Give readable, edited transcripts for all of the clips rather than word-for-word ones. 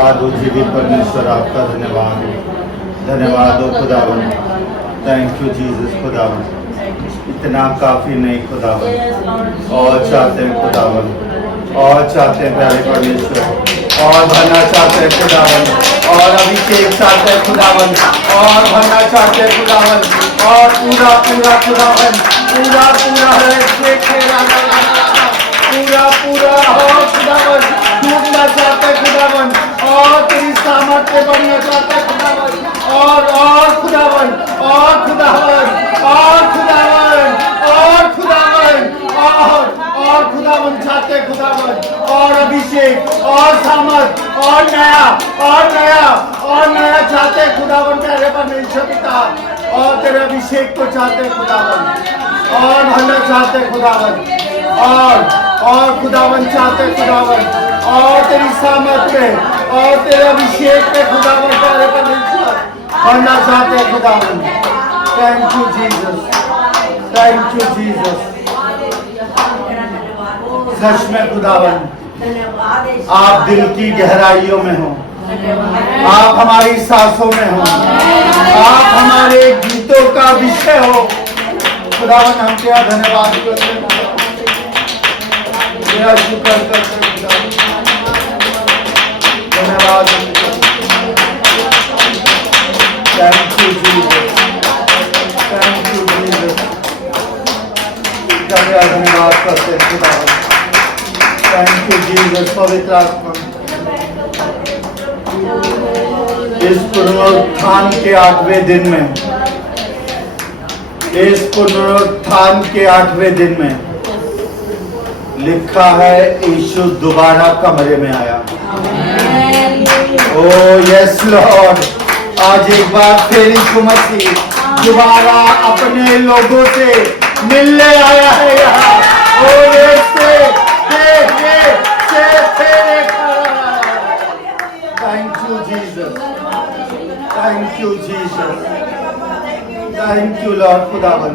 धन्यवाद हो जीवित परमेश्वर, आपका धन्यवाद हो, धन्यवाद हो खुदावन। थैंक यू जीसस खुदावन। इतना काफ़ी नहीं खुदावन, और चाहते हैं खुदावन, और चाहते हैं प्यारे परमेश्वर, और भरना चाहते हैं खुदावन, और अभिषेक चाहते हैं खुदावन, और भरना चाहते हैं खुदावन, और पूरा पूरा खुदावन, पूरा पूरा पूरा पूरा हो खुदावन, डूबना चाहते हैं खुदावन, और तेरी सामर्थ्य बढ़ना चाहते हैं खुदावन, और खुदावन, और खुदावन, और खुदावन, और खुदावन, और खुदावन चाहते हैं खुदावन, और अभिषेक, और सामर्थ, और नया, और नया, और नया चाहते हैं खुदावन प्यारे परमेश्वर पिता, और तेरे अभिषेक को चाहते हैं खुदावन, और भरना चाहते हैं खुदावन, और खुदावन चाहते हैं खुदावन, और तेरी सामर्थ में, और तेरे अभिषेक में खुदावन प्यारे परमेश्वर भरना चाहते हैं खुदावन। Thank you Jesus, thank you Jesus. सच में खुदावन आप दिल की गहराइयों में हो, आप हमारी सांसों में हो, आप हमारे गीतों का विषय हो खुदावन। हम क्या धन्यवाद करते हैं, तेरा शुक्र करते हैं खुदावन, धन्यवाद। Thank you Jesus, thank you Jesus, धन्यवाद करते हैं खुदावन। Thank you Jesus. पवित्र आत्मा इस पुनरुत्थान के 8वें दिन में, इस पुनरुत्थान के 8वें दिन में लिखा है यीशु दोबारा कमरे में आया। ओ यस लॉर्ड, आज एक बार फिर यीशु मसीह दोबारा अपने लोगों से मिलने आया है यहाँ। Thank you Jesus, thank you Jesus, thank you Lord खुदावन।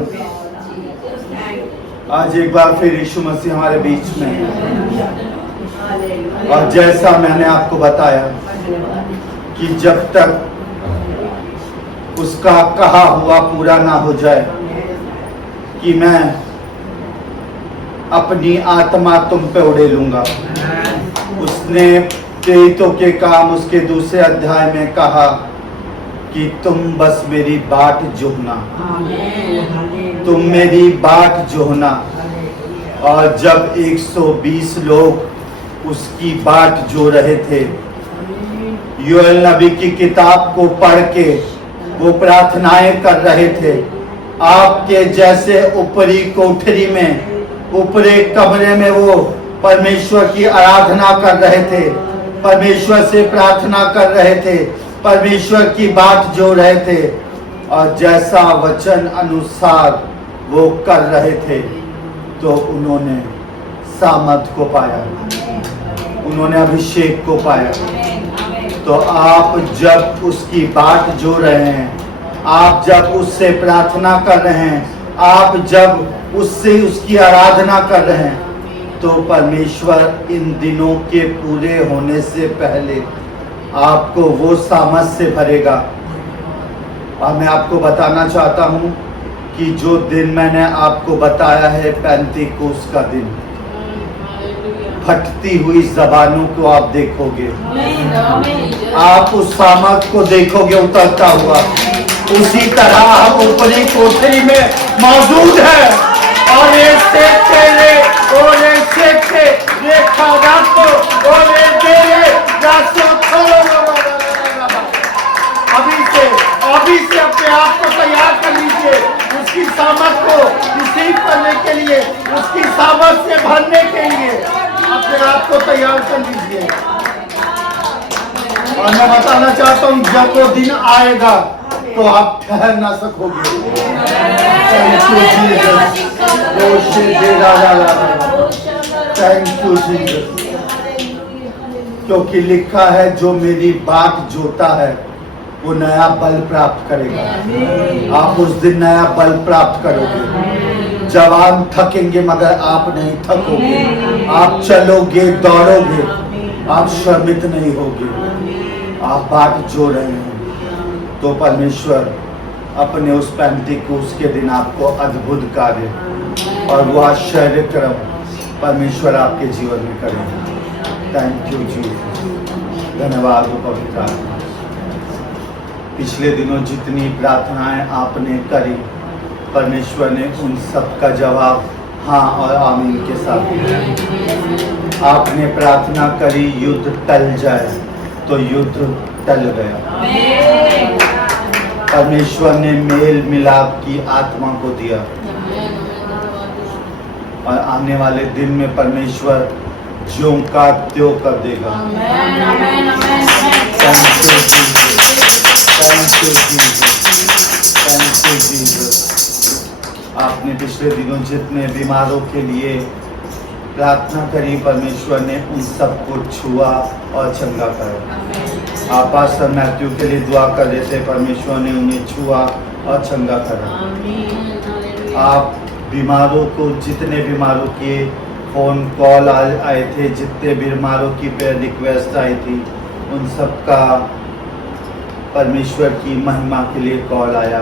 आज एक बार फिर यीशु मसीह हमारे बीच में, और जैसा मैंने आपको बताया कि जब तक उसका कहा हुआ पूरा ना हो जाए कि मैं अपनी आत्मा तुम पे उड़ेलूंगा, उसने प्रेरितों के काम उसके दूसरे अध्याय में कहा कि तुम बस मेरी बाट जोहना, तुम मेरी बाट जोहना। और जब 120 लोग उसकी बाट जो रहे थे, योएल नबी की किताब को पढ़ के वो प्रार्थनाएं कर रहे थे, आपके जैसे ऊपरी कोठरी में, ऊपरी कमरे में वो परमेश्वर की आराधना कर रहे थे, परमेश्वर से प्रार्थना कर रहे थे, परमेश्वर की बात जो रहे थे, और जैसा वचन अनुसार वो कर रहे थे, तो उन्होंने सामर्थ को पाया, उन्होंने अभिषेक को पाया। तो आप जब उसकी बात जो रहे हैं, आप जब उससे प्रार्थना कर रहे हैं, आप जब उससे उसकी आराधना कर रहे हैं, तो परमेश्वर इन दिनों के पूरे होने से पहले आपको वो सामर्थ से भरेगा। और मैं आपको बताना चाहता हूँ कि जो दिन मैंने आपको बताया है पेंतीकोस्त का दिन, फटती हुई जबानों को आप देखोगे, आप उस सामर्थ को देखोगे उतरता हुआ। उसी तरह हम ऊपरी कोठरी में मौजूद है, और ये सेक्टे और ये सेक्टे देखा रातो और ये देरे रातो खोलो। अभी से अपने आप को तैयार कर लीजिए उसकी सामर्थ को रिसीव करने के लिए, उसकी सामर्थ से भरने के लिए अपने आप को तैयार कर लीजिए। और मैं बताना चाहता हूँ, जब वो दिन आएगा तो आप ठहर ना सकोगे। थैंक यू जीसस, क्योंकि लिखा है जो मेरी बात जोता है वो नया बल प्राप्त करेगा। आप उस दिन नया बल प्राप्त करोगे। जवान थकेंगे मगर आप नहीं थकोगे, आप चलोगे, दौड़ोगे, आप श्रमित नहीं होगे, आप बाट जो रहे हैं, तो परमेश्वर अपने उस पेंटिकोस्त के दिन आपको अद्भुत कार्य और वो आश्चर्य क्रम परमेश्वर आपके जीवन में करेगा। थैंक यू जी, धन्यवाद हो पवित्र आत्मा। पिछले दिनों जितनी प्रार्थनाएं आपने करी, परमेश्वर ने उन सब का जवाब हाँ और आमीन के साथ दिया। आपने प्रार्थना करी युद्ध टल जाए, तो युद्ध टल गया। परमेश्वर ने मेल मिलाप की आत्मा को दिया और आने वाले दिन में परमेश्वर ज्यों का त्यों कर देगा। Thank you Jesus. आपने पिछले दिनों जितने बीमारों के लिए प्रार्थना करी, परमेश्वर ने उन सबको छुआ और चंगा करा। आप पास्टर मैथ्यू के लिए दुआ कर रहे थे, परमेश्वर ने उन्हें छुआ और चंगा करा। आप बीमारों को, जितने बीमारों के फोन कॉल आए थे, जितने बीमारों की प्रेयर रिक्वेस्ट आई थी, उन सब का परमेश्वर की महिमा के लिए कॉल आया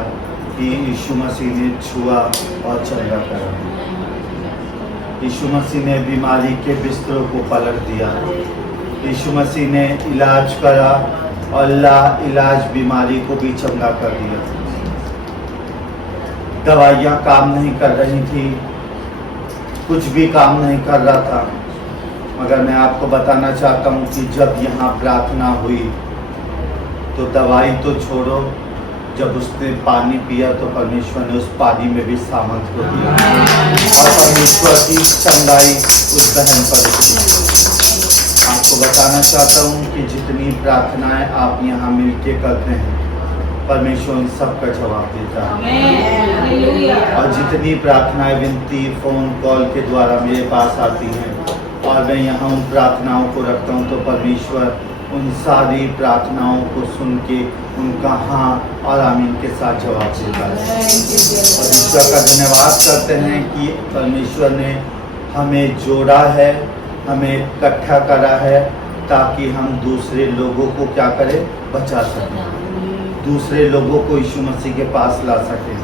कि यीशु मसीह ने छुआ और चंगा करा। यीशु मसीह ने बीमारी के बिस्तरों को पलट दिया। यीशु मसीह ने इलाज करा और इलाज बीमारी को भी चंगा कर दिया। दवाइयाँ काम नहीं कर रही थी, कुछ भी काम नहीं कर रहा था, मगर मैं आपको बताना चाहता हूँ कि जब यहाँ प्रार्थना हुई तो दवाई तो छोड़ो, जब उसने पानी पिया तो परमेश्वर ने उस पानी में भी सामर्थ को दिया और परमेश्वर की चंगाई उस बहन पर उतरी। आपको बताना चाहता हूँ कि जितनी प्रार्थनाएं आप यहाँ मिलके करते हैं, परमेश्वर उन सब का जवाब देता है। और जितनी प्रार्थनाएं विनती फोन कॉल के द्वारा मेरे पास आती हैं और मैं यहाँ उन प्रार्थनाओं को रखता हूँ, तो परमेश्वर उन सारी प्रार्थनाओं को सुन के उनका हाँ और आमीन के साथ जवाब देता है। और ईश्वर का धन्यवाद करते हैं कि परमेश्वर ने हमें जोड़ा है, हमें इकट्ठा करा है, ताकि हम दूसरे लोगों को क्या करें, बचा सकें, दूसरे लोगों को यीशु मसीह के पास ला सकें,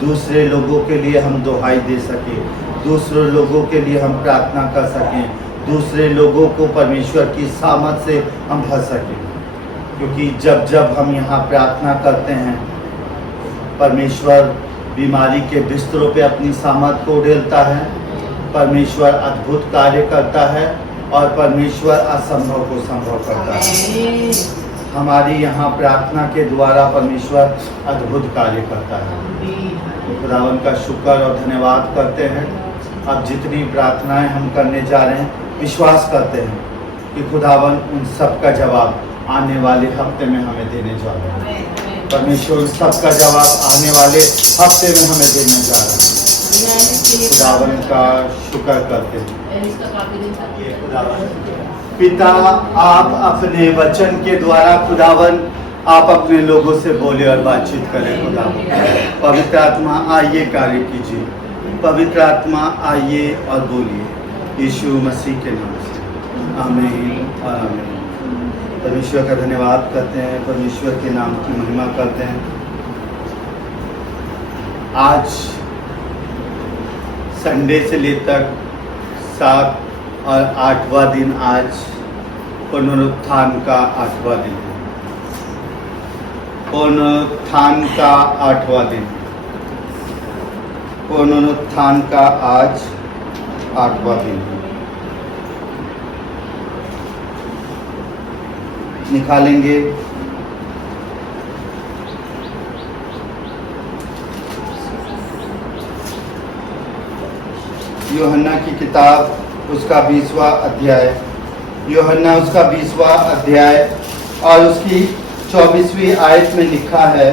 दूसरे लोगों के लिए हम दुहाई दे सकें, दूसरे लोगों के लिए हम प्रार्थना कर सकें, दूसरे लोगों को परमेश्वर की सामर्थ से हम भर सकें। क्योंकि जब जब हम यहाँ प्रार्थना करते हैं, परमेश्वर बीमारी के बिस्तरों पे अपनी सामर्थ को उड़ेलता है, परमेश्वर अद्भुत कार्य करता है और परमेश्वर असंभव को संभव करता है। हमारी यहाँ प्रार्थना के द्वारा परमेश्वर अद्भुत कार्य करता है। खुदावन का शुक्र और धन्यवाद करते हैं। अब जितनी प्रार्थनाएं हम करने जा रहे हैं, विश्वास करते हैं कि खुदावन उन सब का जवाब आने वाले हफ्ते में हमें देने जा रहा है। परमेश्वर उन सब का जवाब आने वाले हफ्ते में हमें देने जा रहा है। खुदावन का शुक्र करते हैं। ये खुदावन पिता, आप अपने वचन के द्वारा खुदावन आप अपने लोगों से बोले और बातचीत करें। खुदावन पवित्र आत्मा आइए कार्य कीजिए, पवित्र आत्मा आइए और बोलिए, यीशु मसीह के नाम से आमीन और आमीन। परमेश्वर का धन्यवाद करते हैं, परमेश्वर के नाम की महिमा करते हैं। आज संडे से लेकर 7 और 8वां दिन, आज पुनरुत्थान का 8वां दिन है। पुनरुत्थान का 8वां दिन, पुनरुत्थान का आज 8वां दिन है। निकालेंगे यूहन्ना की किताब, उसका 20वां अध्याय, यूहन्ना उसका 20वां अध्याय और उसकी 24वीं आयत में लिखा है,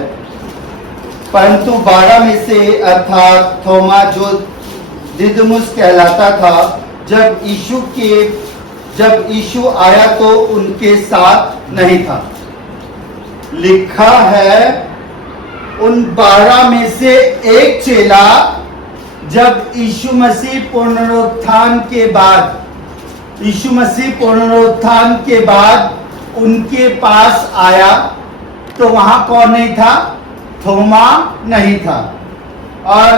परंतु 12 में से अर्थात थोमा जो दिदमुस कहलाता था, जब यीशु आया तो उनके साथ नहीं था। लिखा है उन 12 में से एक चेला जब यीशु मसीह पुनरुत्थान के बाद यीशु मसीह पुनरुत्थान के बाद उनके पास आया तो वहां कौन नहीं था? थोमा नहीं था। और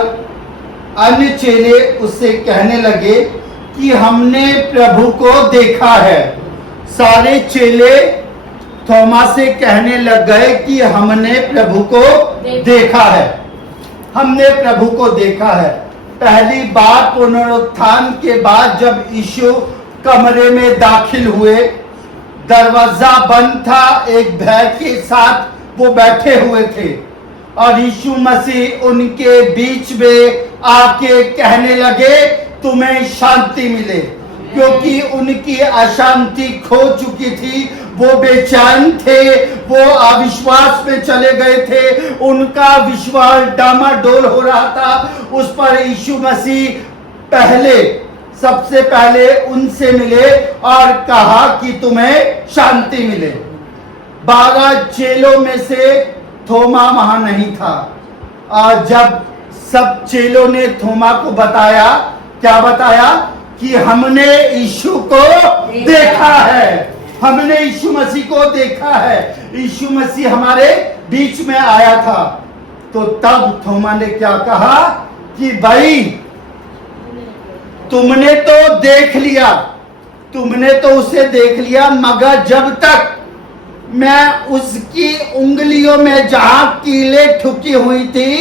अन्य चेले उससे कहने लगे कि हमने प्रभु को देखा है। सारे चेले थोमा से कहने लग गए कि हमने प्रभु को देखा है, हमने प्रभु को देखा है। पहली बार पुनरुत्थान के बाद जब यीशु कमरे में दाखिल हुए, दरवाजा बंद था, एक भय के साथ वो बैठे हुए थे और यीशु मसीह उनके बीच में आके कहने लगे तुम्हें शांति मिले, क्योंकि उनकी अशांति खो चुकी थी। वो बेचैन थे, वो अविश्वास में चले गए थे, उनका विश्वास डामाडोल हो रहा था। उस पर यीशु मसीह सबसे पहले उनसे मिले और कहा कि तुम्हें शांति मिले। 12 चेलों में से थोमा वहां नहीं था। और जब सब चेलों ने थोमा को बताया, क्या बताया? कि हमने यीशु को देखा है, हमने यीशु मसीह को देखा है, यीशु मसीह हमारे बीच में आया था। तो तब थोमा ने क्या कहा कि भाई तुमने तो देख लिया, तुमने तो उसे देख लिया, मगर जब तक मैं उसकी उंगलियों में जहां कीले ठुकी हुई थी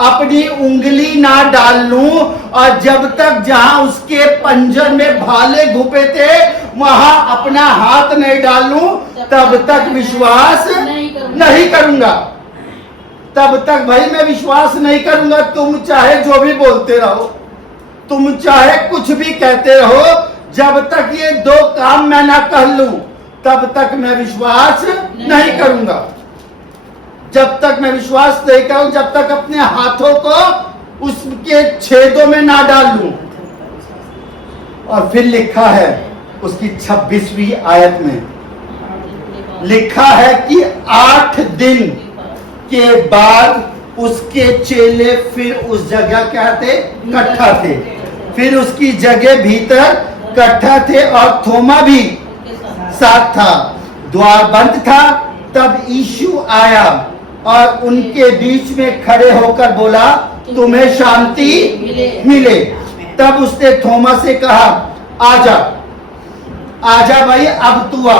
अपनी उंगली ना डाल लूं, और जब तक जहां उसके पंजर में भाले घुपे थे वहां अपना हाथ नहीं डाल लूं, तब तक विश्वास नहीं करूंगा। तब तक भाई मैं विश्वास नहीं करूंगा। तुम चाहे जो भी बोलते रहो, तुम चाहे कुछ भी कहते रहो, जब तक ये 2 काम मैं ना कर लूं तब तक मैं विश्वास नहीं करूंगा। जब तक मैं विश्वास नहीं करूं, जब तक अपने हाथों को उसके छेदों में ना डाल लूं। और फिर लिखा है उसकी 26वीं आयत में लिखा है कि 8 दिन के बाद उसके चेले फिर उस जगह क्या थे? इकट्ठा थे। फिर उसकी जगह भीतर इकट्ठा थे और थोमा भी साथ था। द्वार बंद था। तब यीशु आया और उनके बीच में खड़े होकर बोला तुम्हें शांति मिले। तब उसने थोमा से कहा आजा, आजा भाई, अब तू आ,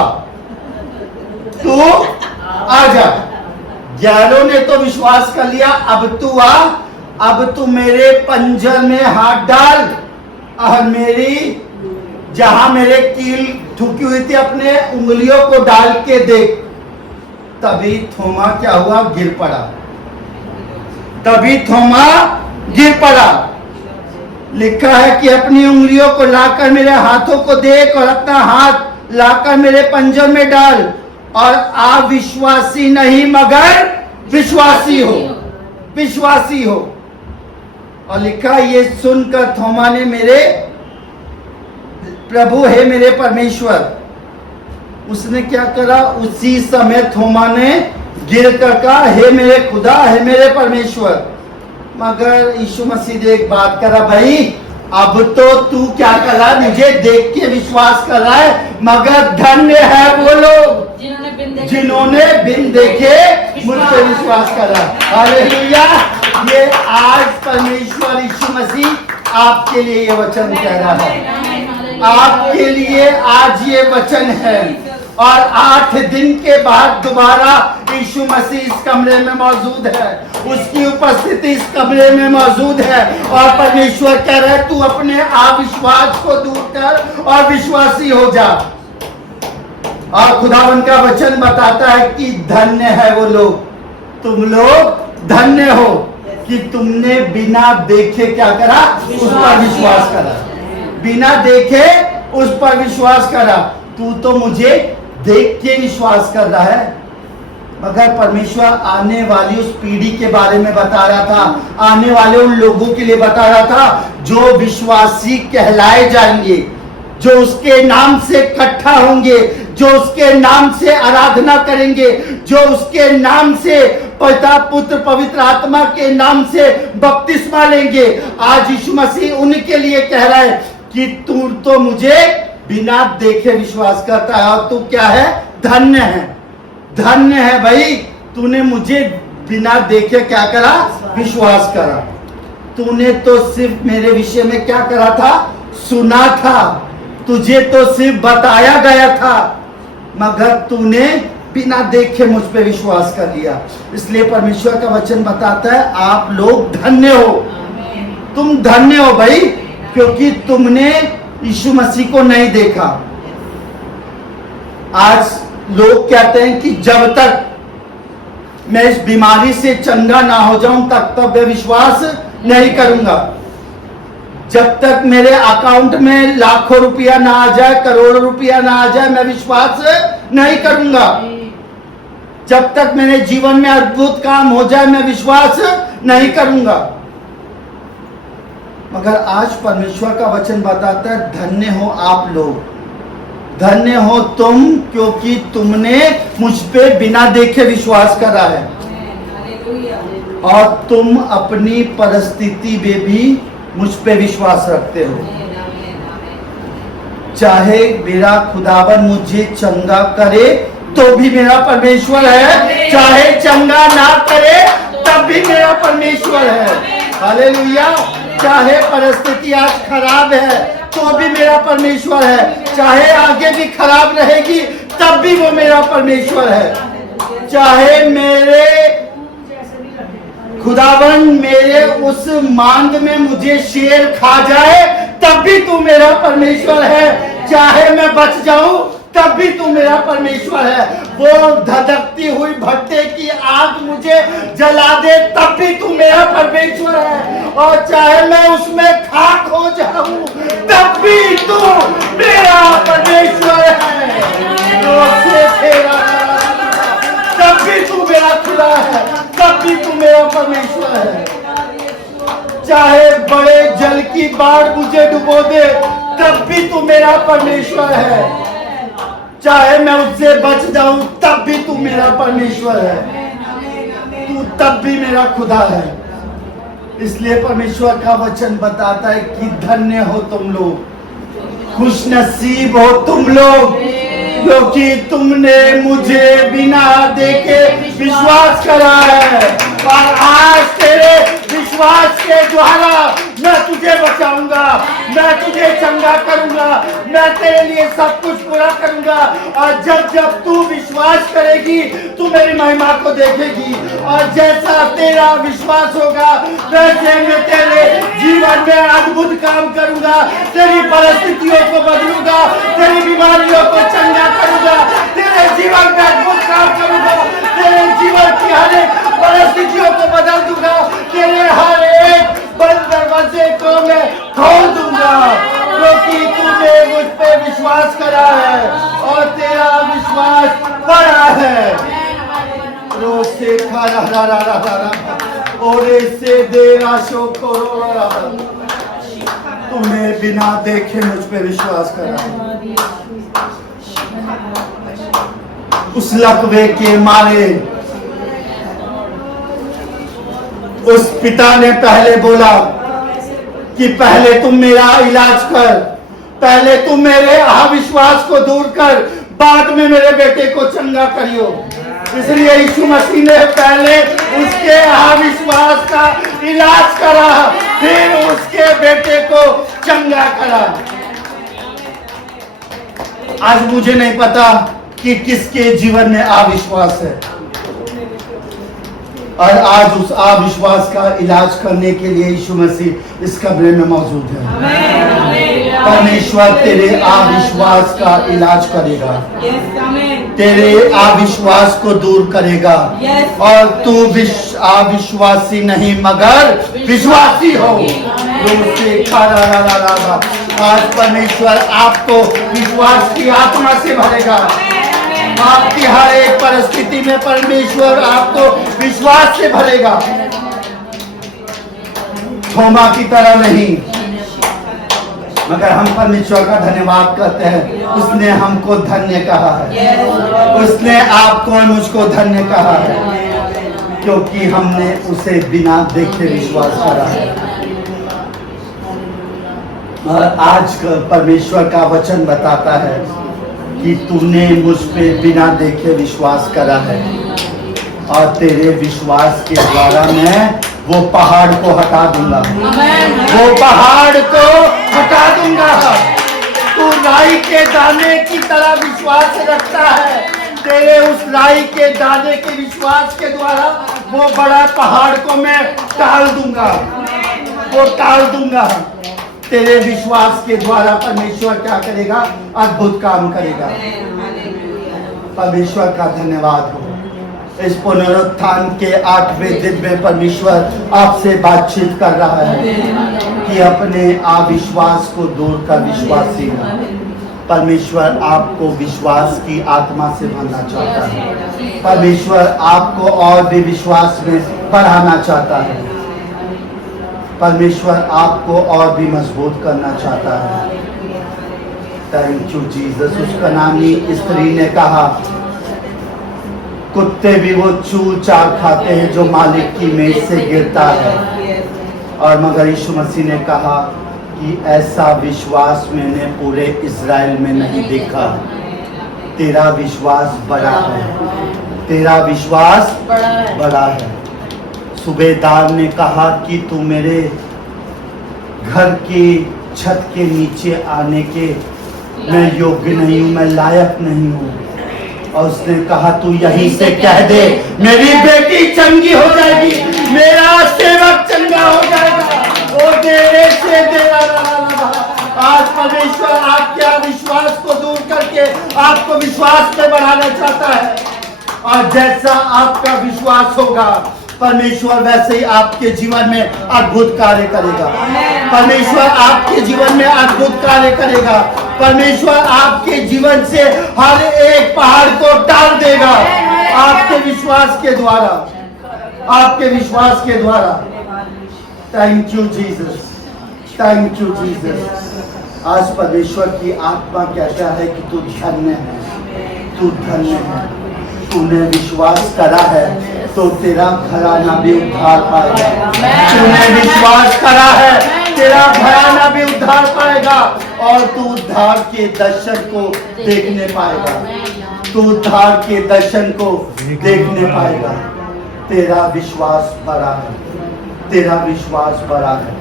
तू आजा। 11 ने तो विश्वास कर लिया, अब तू आ, अब तू मेरे पंजर में हाथ डाल और मेरी जहां मेरे कील ठुकी हुई थी अपने उंगलियों को डाल के देख। तभी थोमा क्या हुआ? गिर पड़ा। तभी थोमा गिर पड़ा। लिखा है कि अपनी उंगलियों को लाकर मेरे हाथों को देख और अपना हाथ लाकर मेरे पंजर में डाल, और अविश्वासी नहीं मगर विश्वासी हो, विश्वासी हो। और लिखा ये सुनकर थोमा ने मेरे प्रभु है मेरे परमेश्वर, उसने क्या करा? उसी समय थोमा ने गिर कर कहा हे मेरे खुदा, हे मेरे परमेश्वर। मगर यीशु मसीह ने एक बात करा, भाई अब तो तू क्या कर रहा है? मुझे देख के विश्वास कर रहा है, मगर धन्य है वो लोग जिन्होंने बिन देखे मुझ पर विश्वास करा। हालेलुया। ये आज परमेश्वर यीशु मसीह आपके लिए ये वचन कह रहा है, आपके लिए आज ये वचन है। और 8 दिन के बाद दोबारा यीशु मसीह इस कमरे में मौजूद है, उसकी उपस्थिति इस कमरे में मौजूद है। और परमेश्वर कह रहा है तू अपने अविश्वास को दूर कर और विश्वासी हो जा। और खुदावन का वचन बताता है कि धन्य है वो लोग, तुम लोग धन्य हो कि तुमने बिना देखे क्या करा? उस पर विश्वास करा। बिना देखे उस पर विश्वास करा। तू तो मुझे देख के विश्वास कर रहा है, मगर परमेश्वर आने वाली उस पीढ़ी के बारे में बता रहा था, आने वाले उन लोगों के लिए बता रहा था जो विश्वासी कहलाए जाएंगे, जो उसके नाम से इकट्ठा होंगे, जो उसके नाम से आराधना करेंगे, जो उसके नाम से पिता पुत्र पवित्र आत्मा के नाम से बपतिस्मा लेंगे। आज यीशु मसीह उनके लिए कह रहा है कि तू तो मुझे बिना देखे विश्वास करता है, और तू क्या है? धन्य है। धन्य है भाई, तूने मुझे बिना देखे क्या करा? विश्वास करा। तूने तो सिर्फ मेरे विषय में क्या करा था? सुना था। तुझे तो सिर्फ बताया गया था, मगर तूने बिना देखे मुझ पे विश्वास कर लिया। इसलिए परमेश्वर का वचन बताता है आप लोग धन्य हो। तुम धन्य हो भाई, क्योंकि तुमने यीशु मसीह को नहीं देखा। आज लोग कहते हैं कि जब तक मैं इस बीमारी से चंगा ना हो जाऊं तब तक मैं विश्वास नहीं करूंगा। जब तक मेरे अकाउंट में लाखों रुपया ना आ जाए, करोड़ों रुपया ना आ जाए, मैं विश्वास नहीं करूंगा। जब तक मेरे जीवन में अद्भुत काम हो जाए, मैं विश्वास नहीं करूंगा। मगर आज परमेश्वर का वचन बताता है धन्य हो आप लोग, धन्य हो तुम, क्योंकि तुमने मुझ पे बिना देखे विश्वास करा है। और तुम अपनी परिस्थिति में भी मुझ पे विश्वास रखते हो। चाहे मेरा खुदावन मुझे चंगा करे तो भी मेरा परमेश्वर है, चाहे चंगा ना करे तब भी मेरा परमेश्वर है। हालेलुया। चाहे परिस्थिति आज खराब है तो भी मेरा परमेश्वर है, चाहे आगे भी खराब रहेगी तब भी वो मेरा परमेश्वर है। चाहे मेरे खुदावन मेरे उस मांग में मुझे शेर खा जाए तब भी तू मेरा परमेश्वर है। चाहे मैं बच जाऊं तब भी तू मेरा परमेश्वर है। वो धधकती हुई भट्टे की आग मुझे जला दे तब भी तू मेरा परमेश्वर है। और चाहे मैं उसमें खाक हो जाऊं तब भी तू मेरा परमेश्वर है। तब भी तू मेरा खुदा है, तब भी तू मेरा परमेश्वर है। चाहे बड़े जल की बाढ़ मुझे डुबो दे तब भी तू मेरा परमेश्वर है। चाहे मैं उससे बच जाऊं तब भी तू मेरा परमेश्वर है। तू तब भी मेरा खुदा है। इसलिए परमेश्वर का वचन बताता है कि धन्य हो तुम लोग, खुश नसीब हो तुम लोग, क्योंकि तुमने मुझे बिना देखे विश्वास करा है। और आज तेरे विश्वास के द्वारा मैं तुझे बचाऊंगा, मैं तुझे चंगा करूंगा, मैं तेरे लिए सब कुछ पूरा करूंगा। और जब जब तू विश्वास करेगी तू मेरी महिमा को देखेगी। और जैसा तेरा विश्वास होगा वैसे मैं तेरे जीवन में अद्भुत काम करूंगा, तेरी परिस्थितियों को बदलूंगा, तेरी बीमारियों को चंगा करूंगा, तेरे जीवन में अद्भुत काम करूंगा, तेरे जीवन की हर एक परिस्थितियों को बदल दूंगा, तेरे हर एक बंद दरवाजे को मैं खोल दूंगा, क्योंकि तूने मुझ पे विश्वास करा है और तेरा विश्वास बड़ा है। रोज से खा रहा और से देरा शो करो, तूने बिना देखे मुझ पे विश्वास करा है। उस लकवे के मारे उस पिता ने पहले बोला कि पहले तुम मेरा इलाज कर, पहले तुम मेरे अविश्वास को दूर कर, बाद में मेरे बेटे को चंगा करियो। इसलिए यीशु मसीह ने पहले उसके अविश्वास का इलाज करा, फिर उसके बेटे को चंगा करा। आज मुझे नहीं पता कि किसके जीवन में अविश्वास है, और आज उस अविश्वास का इलाज करने के लिए यीशु मसीह इस कब्र में मौजूद है। परमेश्वर तेरे अविश्वास का इलाज करेगा, तेरे अविश्वास को दूर करेगा, और तू अविश्वासी नहीं मगर विश्वासी हो। आज परमेश्वर आपको विश्वास की आत्मा से भरेगा। आपकी हर एक परिस्थिति में परमेश्वर आपको विश्वास से भरेगा, थोमा की तरह नहीं। मगर हम परमेश्वर का धन्यवाद करते हैं, उसने हमको धन्य कहा है, उसने आपको और मुझको धन्य कहा है, क्योंकि हमने उसे बिना देखे विश्वास करा है। और आज परमेश्वर का वचन बताता है कि तूने मुझ पे बिना देखे विश्वास करा है और तेरे विश्वास के द्वारा मैं वो पहाड़ को हटा दूंगा, वो पहाड़ को हटा दूंगा। तू राई के दाने की तरह विश्वास रखता है, तेरे उस राई के दाने के विश्वास के द्वारा वो बड़ा पहाड़ को मैं टाल दूंगा, वो टाल दूंगा। तेरे विश्वास के द्वारा परमेश्वर क्या करेगा? अद्भुत काम करेगा। परमेश्वर का धन्यवाद हो। इस पुनरुत्थान के 8वें दिन में परमेश्वर आपसे बातचीत कर रहा है कि अपने अविश्वास को दूर कर विश्वासी हो। परमेश्वर आपको विश्वास की आत्मा से भरना चाहता है। परमेश्वर आपको और भी विश्वास में बढ़ाना चाहता है। परमेश्वर आपको और भी मजबूत करना चाहता है। Thank you Jesus. उस कनानी स्त्री ने कहा, कुत्ते भी वो चूर चार खाते हैं जो मालिक की मेज से गिरता है। और मगर यीशु मसीह ने कहा कि ऐसा विश्वास मैंने पूरे इज़राइल में नहीं देखा। तेरा विश्वास बड़ा है, तेरा विश्वास बड़ा है। सूबेदार ने कहा कि तू मेरे घर की छत के नीचे आने के मैं योग्य नहीं हूँ, मैं लायक नहीं हूँ। और उसने कहा तू यहीं से कह दे, मेरी बेटी चंगी हो जाएगी, मेरा सेवक चंगा हो जाएगा। वो देने से देना रहा। आज परमेश्वर आपके अविश्वास को दूर करके आपको विश्वास में बढ़ाना चाहता है। और जैसा आपका विश्वास होगा, परमेश्वर वैसे ही आपके जीवन में अद्भुत कार्य करेगा। परमेश्वर आपके जीवन में अद्भुत कार्य करेगा। परमेश्वर आपके जीवन से हर एक पहाड़ को टाल देगा आपके विश्वास के द्वारा, आपके विश्वास के द्वारा। Thank you Jesus, thank you Jesus. आज परमेश्वर की आत्मा कहता है कि तू धन्य है, तू धन्य है। तूने विश्वास करा है तो तेरा घराना भी उद्धार पाएगा। तूने विश्वास करा है, तेरा घराना भी उद्धार पाएगा और तू उद्धार के दर्शन को देखने पाएगा। तू उद्धार के दर्शन को देखने पाएगा। तेरा विश्वास बड़ा है, तेरा विश्वास बड़ा है।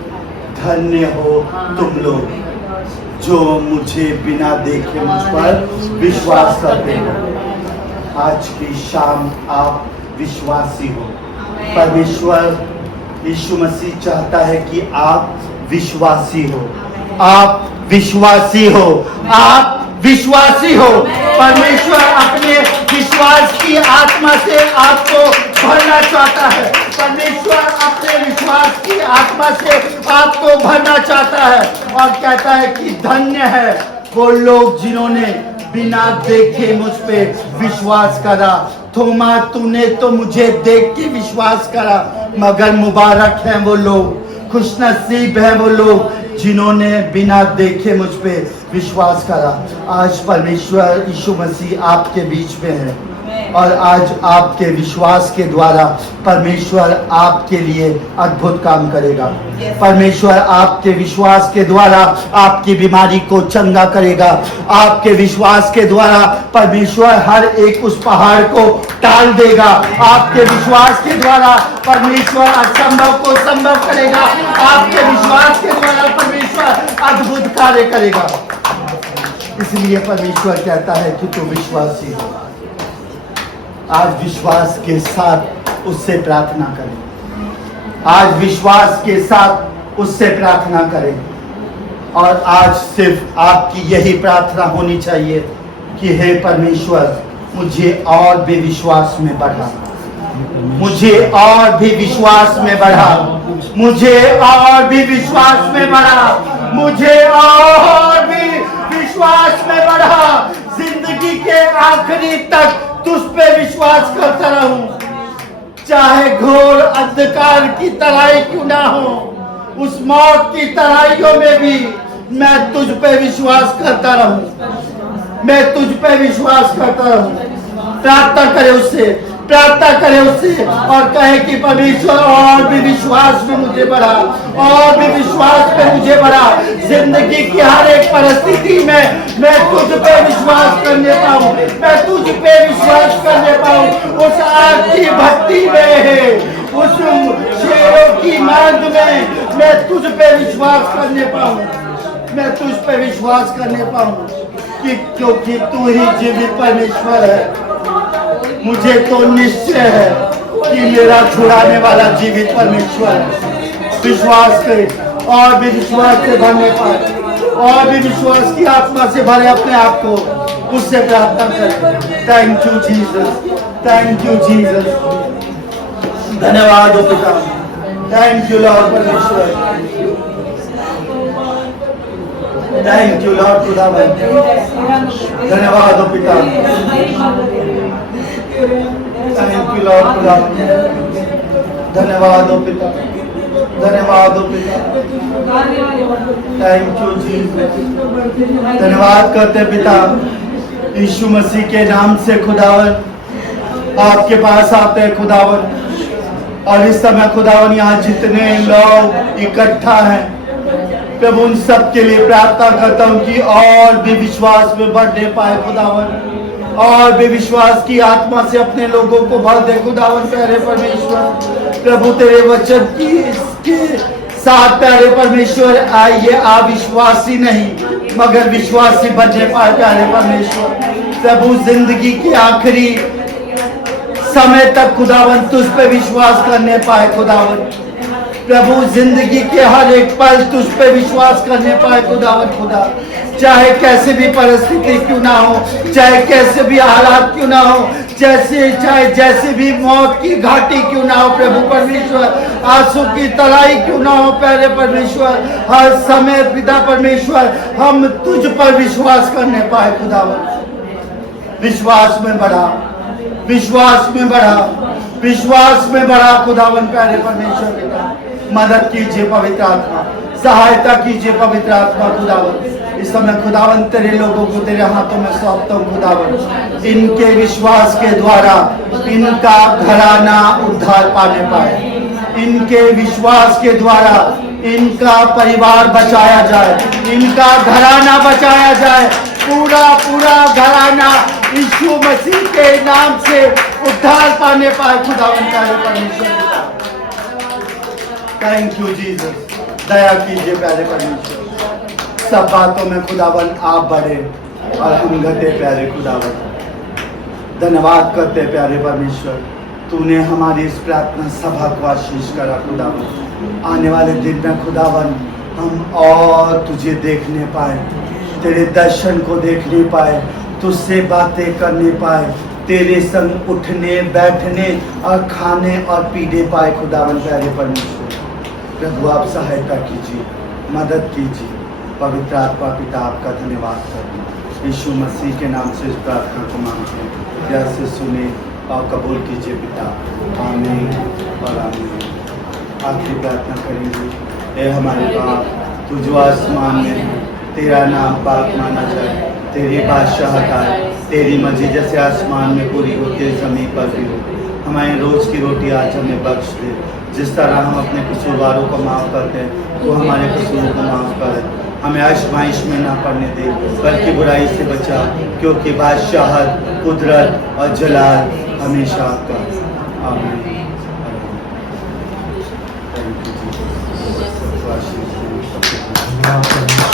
धन्य हो तुम लोग जो मुझे बिना देखे मुझ पर विश्वास करते हो। आज की शाम आप विश्वासी हो। परमेश्वर यीशु मसीह चाहता है कि आप विश्वासी हो, आप विश्वासी हो, आप विश्वासी हो। परमेश्वर अपने विश्वास की आत्मा से आपको भरना चाहता है। परमेश्वर अपने विश्वास की आत्मा से आपको भरना चाहता है और कहता है कि धन्य है वो लोग जिन्होंने बिना देखे मुझ पे विश्वास करा। थोमा, तूने तो मुझे देख के विश्वास करा, मगर मुबारक हैं वो लोग, खुशनसीब हैं वो लोग जिन्होंने बिना देखे मुझ पे विश्वास करा। आज परमेश्वर यीशु मसीह आपके बीच में है और आज आपके विश्वास के द्वारा परमेश्वर आपके लिए अद्भुत काम करेगा। परमेश्वर आपके विश्वास के द्वारा आपकी बीमारी को चंगा करेगा। आपके विश्वास के द्वारा परमेश्वर हर एक उस पहाड़ को टाल देगा। आपके विश्वास के द्वारा परमेश्वर असंभव को संभव करेगा। आपके विश्वास के द्वारा परमेश्वर अद्भुत कार्य करेगा। इसलिए परमेश्वर कहता है कि तू विश्वासी हो। आज विश्वास के साथ उससे प्रार्थना करें। आज विश्वास के साथ उससे प्रार्थना करें। और आज सिर्फ आपकी यही प्रार्थना होनी चाहिए कि हे परमेश्वर, मुझे और भी विश्वास में बढ़ा, मुझे और भी विश्वास में बढ़ा, मुझे और भी विश्वास में बढ़ा, मुझे और भी विश्वास में बढ़ा। जिंदगी के आखिरी तक तुझ पे विश्वास करता रहूं, चाहे घोर अंधकार की तराई क्यों ना हो, उस मौत की तराइयों में भी मैं तुझ पे विश्वास करता रहूं, मैं तुझ पे विश्वास करता रहूं। प्रार्थना करे उससे प्रार्थना करें उससे और कहे कि परमेश्वर और भी विश्वास में मुझे बढ़ा, और भी विश्वास में मुझे बढ़ा। जिंदगी की हर एक परिस्थिति में मैं तुझ पे विश्वास करने पाऊं, मैं तुझ पे विश्वास करने पाऊं। उस आग की भट्टी में, उस शेरों की मांग में मैं तुझ पे विश्वास करने पाऊं, मैं तुझ पे विश्वास करने पाऊं कि क्योंकि तू ही जीवित परमेश्वर है। मुझे तो निश्चय है कि मेरा छुड़ाने वाला जीवित परमेश्वर है। विश्वास करे और भी विश्वास से भरने पाए, और भी विश्वास की आत्मा से भरे अपने आप को, उससे प्रार्थना करें। Thank you Jesus, thank you Jesus, धन्यवाद हो पिता, थैंक यू लॉर्ड परमेश्वर, थैंक यू लॉर्ड खुदावन, धन्यवाद हो पिता, थैंक यू लॉर्ड खुदावन, धन्यवाद हो पिता, धन्यवाद हो पिता, थैंक यू जीसस, धन्यवाद करते पिता यीशु मसीह के नाम से। खुदावन आपके पास आते हैं खुदावन, और इस समय खुदावन यहाँ जितने लोग इकट्ठा हैं प्रभु उन सब के लिए प्रार्थना करता हूँ कि और भी विश्वास में बढ़ने पाए खुदावन, और भी विश्वास की आत्मा से अपने लोगों को भर दे खुदावन। प्यारे परमेश्वर प्रभु तेरे वचन की इसके साथ प्यारे परमेश्वर आइए अविश्वासी नहीं मगर विश्वासी बनने पाए। प्यारे परमेश्वर प्रभु जिंदगी के आखिरी समय तक खुदावन तुझ पे विश्वास करने पाए खुदावन। प्रभु जिंदगी के हर एक पल तुझ पे विश्वास करने पाए खुदावन। खुदा चाहे कैसे भी परिस्थिति क्यों ना हो, चाहे कैसे भी हालात क्यों ना हो, चाहे जैसे भी मौत की घाटी क्यों ना हो प्रभु परमेश्वर, आंसू की तलाई क्यों ना हो प्यारे परमेश्वर, हर समय पिता परमेश्वर हम तुझ पर विश्वास करने पाए खुदावन। विश्वास में बढ़ा, विश्वास में बढ़ा, विश्वास में बढ़ा खुदावन। प्यारे परमेश्वर पिता मदद कीजिए पवित्र आत्मा, सहायता कीजिए पवित्र आत्मा खुदावन। इस समय खुदावन तेरे लोगों को तेरे हाथों में सौंपता हूँ खुदावन। इनके विश्वास के द्वारा इनका घराना उद्धार पाने पाए, इनके विश्वास के द्वारा इनका परिवार बचाया जाए, इनका घराना बचाया जाए, पूरा पूरा घराना यीशु मसीह के नाम से उद्धार पाने पाए खुदावन। प्यारे परमेश्वर थैंक यू जीसस, दया कीजिए प्यारे परमेश्वर। सब बातों में खुदावन आप बढ़े और हम घटे प्यारे खुदावन। धन्यवाद करते प्यारे परमेश्वर, तूने हमारी इस प्रार्थना सभा को आशीष करा खुदावन। आने वाले दिन में खुदावन हम और तुझे देखने पाए, तेरे दर्शन को देखने पाए, तुझसे बातें करने पाए, तेरे संग उठने बैठने और खाने और पीने पाए खुदावन। प्यारे परमेश्वर प्रभु आप सहायता कीजिए, मदद कीजिए। पवित्र आत्मा पिता आपका धन्यवाद करना, यीशु मसीह के नाम से इस प्रार्थना को मांगते हैं, जैसे सुने और कबूल कीजिए पिता, आमीन और आमीन। आखिरी प्रार्थना करेंगे। हे हमारे बाप तू जो आसमान में है, तेरा नाम पाक माना जाए, तेरी बादशाहत आए, तेरी मर्जी जैसे आसमान में पूरी होती है ज़मीन पर भी हो। हमारी रोज़ की रोटी आज हमें बख्श दे, जिस तरह हम अपने कसूरवारों को माफ़ करते हैं वो हमारे कसूरों को माफ़ करे। हमें आजमाइश में ना पड़ने दे बल्कि बुराई से बचा, क्योंकि बादशाहत, कुदरत और जलाल हमेशा आपका। आमीन। Thank you, Jesus.